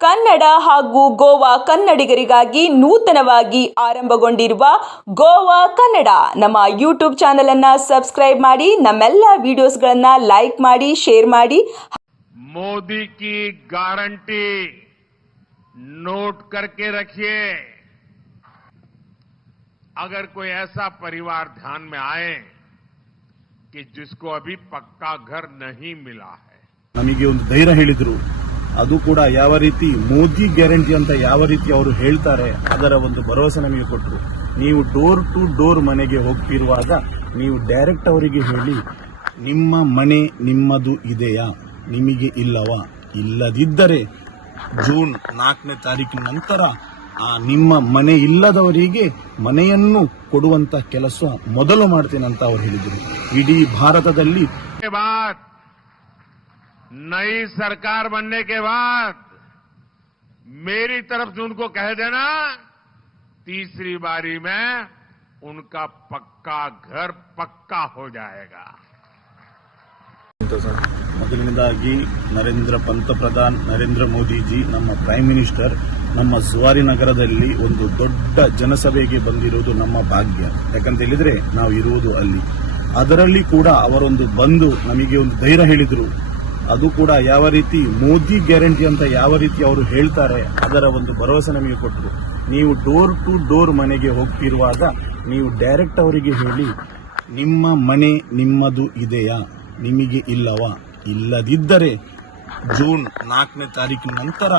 ಕನ್ನಡ ಹಾಗೂ ಗೋವಾ ಕನ್ನಡಿಗರಿಗಾಗಿ ನೂತನವಾಗಿ ಆರಂಭಗೊಂಡಿರುವ ಗೋವಾ ಕನ್ನಡ ನಮ್ಮ ಯೂಟ್ಯೂಬ್ ಚಾನೆಲ್ ಅನ್ನು ಸಬ್ಸ್ಕ್ರೈಬ್ ಮಾಡಿ, ನಮ್ಮೆಲ್ಲ ವಿಡಿಯೋಸ್ಗಳನ್ನು ಲೈಕ್ ಮಾಡಿ, ಶೇರ್ ಮಾಡಿ. मोदी की गारंटी नोट करके रखिए. अगर कोई ऐसा परिवार ध्यान में आए कि जिसको अभी पक्का घर नहीं मिला है, ನಮಗೆ ಒಂದು ಧೈರ್ಯ ಹೇಳಿದ್ರು. ಅದು ಕೂಡ ಯಾವ ರೀತಿ ಮೋದಿ ಗ್ಯಾರಂಟಿ ಅಂತ ಯಾವ ರೀತಿ ಅವರು ಹೇಳ್ತಾರೆ ಅದರ ಒಂದು ಭರವಸೆ ನಮಗೆ ಕೊಟ್ಟರು. ನೀವು ಡೋರ್ ಟು ಡೋರ್ ಮನೆಗೆ ಹೋಗ್ತಿರುವಾಗ ನೀವು ಡೈರೆಕ್ಟ್ ಅವರಿಗೆ ಹೇಳಿ, ನಿಮ್ಮ ಮನೆ ನಿಮ್ಮದು ಇದೆಯಾ, ನಿಮಗೆ ಇಲ್ಲವಾ, ಇಲ್ಲದಿದ್ದರೆ ಜೂನ್ 4ನೇ ತಾರೀಕಿನ ನಂತರ ನಿಮ್ಮ ಮನೆ ಇಲ್ಲದವರಿಗೆ ಮನೆಯನ್ನು ಕೊಡುವಂತ ಕೆಲಸ ಮೊದಲು ಮಾಡ್ತೇನೆ ಅಂತ ಅವರು ಹೇಳಿದರು. ಇಡೀ ಭಾರತದಲ್ಲಿ नई सरकार बनने के बाद मेरी तरफ से उनको कह देना, तीसरी बारी में उनका पक्का घर पक्का हो जाएगा. ಮೊದಲನೇದಾಗಿ ಪಂತಪ್ರಧಾನ್ ನರೇಂದ್ರ ಮೋದಿಜಿ, ನಮ್ಮ ಪ್ರೈಮ್ ಮಿನಿಸ್ಟರ್, ನಮ್ಮ ಝುವಾರಿ ನಗರದಲ್ಲಿ ಒಂದು ದೊಡ್ಡ ಜನಸಭೆಗೆ ಬಂದಿರುವುದು ನಮ್ಮ ಭಾಗ್ಯ. ಯಾಕಂತ ಹೇಳಿದ್ರೆ ನಾವು ಇರುವುದು ಅಲ್ಲಿ. ಅದರಲ್ಲಿ ಕೂಡ ಅವರೊಂದು ಬಂದು ನಮಗೆ ಒಂದು ಧೈರ್ಯ ಹೇಳಿದ್ರು. ಅದು ಕೂಡ ಯಾವ ರೀತಿ ಮೋದಿ ಗ್ಯಾರಂಟಿ ಅಂತ ಯಾವ ರೀತಿ ಅವರು ಹೇಳ್ತಾರೆ ಅದರ ಒಂದು ಭರವಸೆ ನಮಗೆ ಕೊಟ್ಟರು. ನೀವು ಡೋರ್ ಟು ಡೋರ್ ಮನೆಗೆ ಹೋಗ್ತಿರುವಾಗ ನೀವು ಡೈರೆಕ್ಟ್ ಅವರಿಗೆ ಹೇಳಿ, ನಿಮ್ಮ ಮನೆ ನಿಮ್ಮದು ಇದೆಯಾ, ನಿಮಗೆ ಇಲ್ಲವಾ, ಇಲ್ಲದಿದ್ದರೆ ಜೂನ್ 4ನೇ ತಾರೀಕಿನ ನಂತರ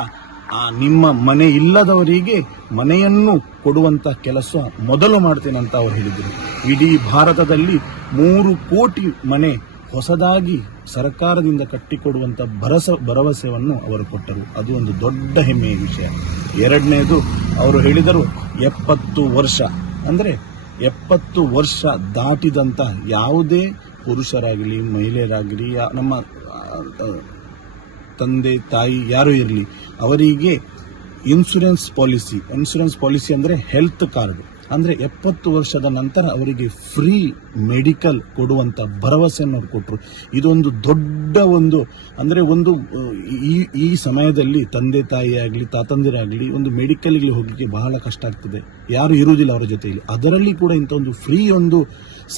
ನಿಮ್ಮ ಮನೆ ಇಲ್ಲದವರಿಗೆ ಮನೆಯನ್ನು ಕೊಡುವಂತ ಕೆಲಸ ಮೊದಲು ಮಾಡ್ತೇನೆ ಅಂತ ಅವರು ಹೇಳಿದರು. ಇಡೀ ಭಾರತದಲ್ಲಿ 3 ಕೋಟಿ ಮನೆ ಹೊಸದಾಗಿ ಸರ್ಕಾರದಿಂದ ಕಟ್ಟಿಕೊಡುವಂತ ಭರವಸೆಯನ್ನು ಅವರು ಕೊಟ್ಟರು. ಅದು ಒಂದು ದೊಡ್ಡ ಹೆಮ್ಮೆಯ ವಿಷಯ. ಎರಡನೇದು, ಅವರು ಹೇಳಿದರು 70 ವರ್ಷ ಅಂದ್ರೆ 70 ವರ್ಷ ದಾಟಿದಂತ ಯಾವುದೇ ಪುರುಷರಾಗಲಿ ಮಹಿಳೆಯರಾಗಲಿ ನಮ್ಮ ತಂದೆ ತಾಯಿ ಯಾರು ಇರಲಿ ಅವರಿಗೆ ಇನ್ಶೂರೆನ್ಸ್ ಪಾಲಿಸಿ ಅಂದ್ರೆ ಹೆಲ್ತ್ ಕಾರ್ಡ್ ಅಂದ್ರೆ 70 ವರ್ಷದ ನಂತರ ಅವರಿಗೆ ಫ್ರೀ ಮೆಡಿಕಲ್ ಕೊಡುವಂತ ಭರವಸೆಯನ್ನು ಅವರು ಕೊಟ್ಟರು. ಇದೊಂದು ದೊಡ್ಡ ಅಂದ್ರೆ ಈ ಸಮಯದಲ್ಲಿ ತಂದೆ ತಾಯಿ ಆಗಲಿ ತಾತಂದಿರಾಗಲಿ ಒಂದು ಮೆಡಿಕಲ್ಗೆ ಹೋಗಲಿಕ್ಕೆ ಬಹಳ ಕಷ್ಟ ಆಗ್ತದೆ, ಯಾರು ಇರುವುದಿಲ್ಲ ಅವರ ಜೊತೆಯಲ್ಲಿ. ಅದರಲ್ಲಿ ಕೂಡ ಇಂಥ ಒಂದು ಫ್ರೀ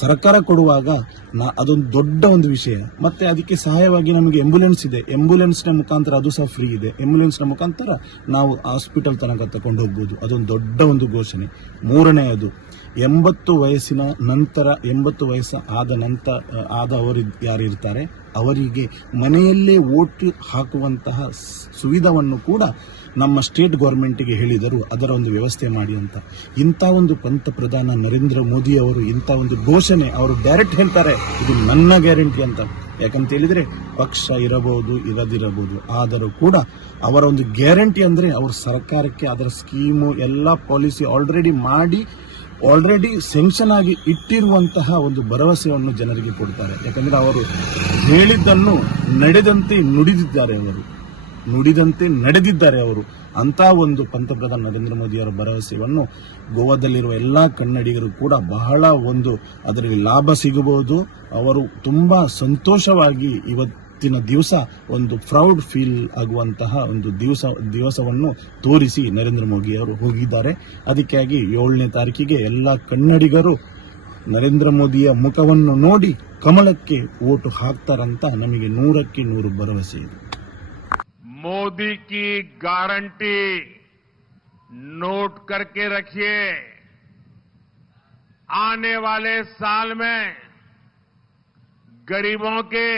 ಸರ್ಕಾರ ಕೊಡುವಾಗ ಅದೊಂದು ದೊಡ್ಡ ಒಂದು ವಿಷಯ. ಮತ್ತೆ ಅದಕ್ಕೆ ಸಹಾಯವಾಗಿ ನಮಗೆ ಆಂಬ್ಯುಲೆನ್ಸ್ ಇದೆ, ಆಂಬ್ಯುಲೆನ್ಸ್ನ ಮುಖಾಂತರ ಅದು ಸಹ ಫ್ರೀ ಇದೆ. ಆಂಬ್ಯುಲೆನ್ಸ್ನ ಮುಖಾಂತರ ನಾವು ಹಾಸ್ಪಿಟಲ್ ತನಕ ತಕೊಂಡು ಹೋಗ್ಬೋದು. ಅದೊಂದು ದೊಡ್ಡ ಒಂದು ಘೋಷಣೆ. ಮೂರನೆಯದು, 80 ವಯಸ್ಸಿನ ನಂತರ 80 ವಯಸ್ಸು ಆದವರು ಯಾರಿರ್ತಾರೆ ಅವರಿಗೆ ಮನೆಯಲ್ಲೇ ವೋಟ್ ಹಾಕುವಂತಹ ಸುವಿಧಾವನ್ನು ಕೂಡ ನಮ್ಮ ಸ್ಟೇಟ್ ಗೌರ್ಮೆಂಟ್ಗೆ ಹೇಳಿದರು, ಅದರ ಒಂದು ವ್ಯವಸ್ಥೆ ಮಾಡಿ ಅಂತ. ಇಂಥ ಒಂದು ಪಂತಪ್ರಧಾನ ನರೇಂದ್ರ ಮೋದಿ ಅವರು ಇಂಥ ಒಂದು ಘೋಷಣೆ ಅವರು ಡೈರೆಕ್ಟ್ ಹೇಳ್ತಾರೆ, ಇದು ನನ್ನ ಗ್ಯಾರಂಟಿ ಅಂತ. ಯಾಕಂತ ಹೇಳಿದ್ರೆ ಪಕ್ಷ ಇರಬಹುದು ಇರದಿರಬಹುದು, ಆದರೂ ಕೂಡ ಅವರ ಒಂದು ಗ್ಯಾರಂಟಿ ಅಂದ್ರೆ ಅವ್ರ ಸರ್ಕಾರಕ್ಕೆ ಅದರ ಸ್ಕೀಮು ಎಲ್ಲ ಪಾಲಿಸಿ ಆಲ್ರೆಡಿ ಸ್ಯಾಂಕ್ಷನ್ ಆಗಿ ಇಟ್ಟಿರುವಂತಹ ಒಂದು ಭರವಸೆಯನ್ನು ಜನರಿಗೆ ಕೊಡ್ತಾರೆ. ಯಾಕಂದ್ರೆ ಅವರು ಹೇಳಿದ್ದನ್ನು ನುಡಿದಂತೆ ನಡೆದಿದ್ದಾರೆ ಅವರು. ಅಂತ ಒಂದು ಪಂತಪ್ರಧಾನ ನರೇಂದ್ರ ಮೋದಿ ಅವರ ಭರವಸೆಯನ್ನು ಗೋವಾದಲ್ಲಿರುವ ಎಲ್ಲಾ ಕನ್ನಡಿಗರು ಕೂಡ ಬಹಳ ಅದರಲ್ಲಿ ಲಾಭ ಸಿಗಬಹುದು. ಅವರು ತುಂಬಾ ಸಂತೋಷವಾಗಿ ಇವತ್ತಿನ ದಿವಸ ಒಂದು ಪ್ರೌಡ್ ಫೀಲ್ ಆಗುವಂತಹ ಒಂದು ದಿವಸವನ್ನು ತೋರಿಸಿ ನರೇಂದ್ರ ಮೋದಿ ಅವರು ಹೋಗಿದ್ದಾರೆ. ಅದಕ್ಕಾಗಿ 7ನೇ ತಾರೀಕಿಗೆ ಎಲ್ಲಾ ಕನ್ನಡಿಗರು ನರೇಂದ್ರ ಮೋದಿಯ ಮುಖವನ್ನು ನೋಡಿ ಕಮಲಕ್ಕೆ ವೋಟ್ ಹಾಕ್ತಾರಂತ ನಮಗೆ 100ಕ್ಕೆ 100 ಭರವಸೆ ಇದೆ. मोदी की गारंटी नोट करके रखिए. आने वाले साल में गरीबों के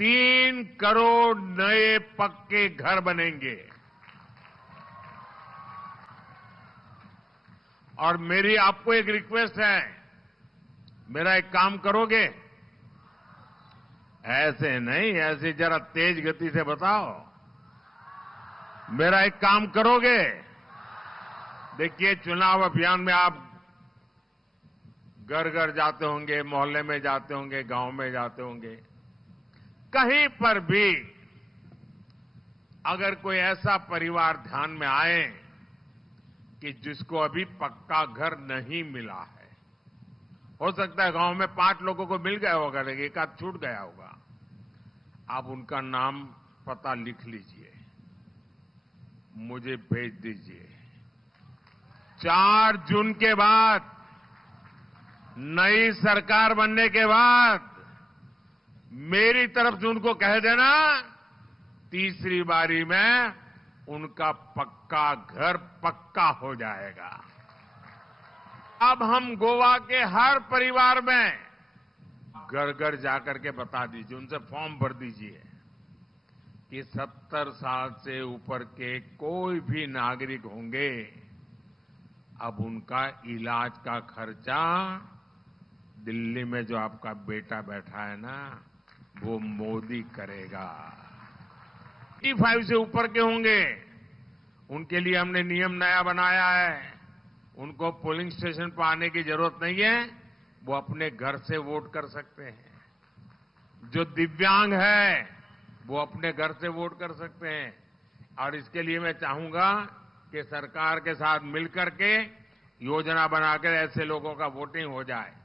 3 करोड़ नए पक्के घर बनेंगे. और मेरी आपको एक रिक्वेस्ट है, मेरा एक काम करोगे? ऐसे नहीं, ऐसे जरा तेज गति से बताओ. मेरा एक काम करोगे? देखिए, चुनाव अभियान में आप घर घर जाते होंगे, मोहल्ले में जाते होंगे, गांव में जाते होंगे. कहीं पर भी अगर कोई ऐसा परिवार ध्यान में आए कि जिसको अभी पक्का घर नहीं मिला है, हो सकता है गांव में 5 लोगों को मिल गया होगा, लेकिन एक आध छूट गया होगा. आप उनका नाम पता लिख लीजिए. मुझे भेज दीजिए। 4 जून के बाद, नई सरकार बनने के बाद मेरी तरफ से उनको कह देना, तीसरी बारी में उनका पक्का घर पक्का हो जाएगा। अब हम गोवा के हर परिवार में घर घर जाकर के बता दीजिए, उनसे फॉर्म भर दीजिए कि 70 साल से ऊपर के कोई भी नागरिक होंगे, अब उनका इलाज का खर्चा दिल्ली में जो आपका बेटा बैठा है ना, वो मोदी करेगा। 85 से ऊपर के होंगे, उनके लिए हमने नियम नया बनाया है। उनको पोलिंग स्टेशन पर आने की जरूरत नहीं है, वो अपने घर से वोट कर सकते हैं। जो दिव्यांग है, वो अपने घर से वोट कर सकते हैं। और इसके लिए मैं चाहूंगा कि सरकार के साथ मिलकर के योजना बनाकर ऐसे लोगों का वोटिंग हो जाए।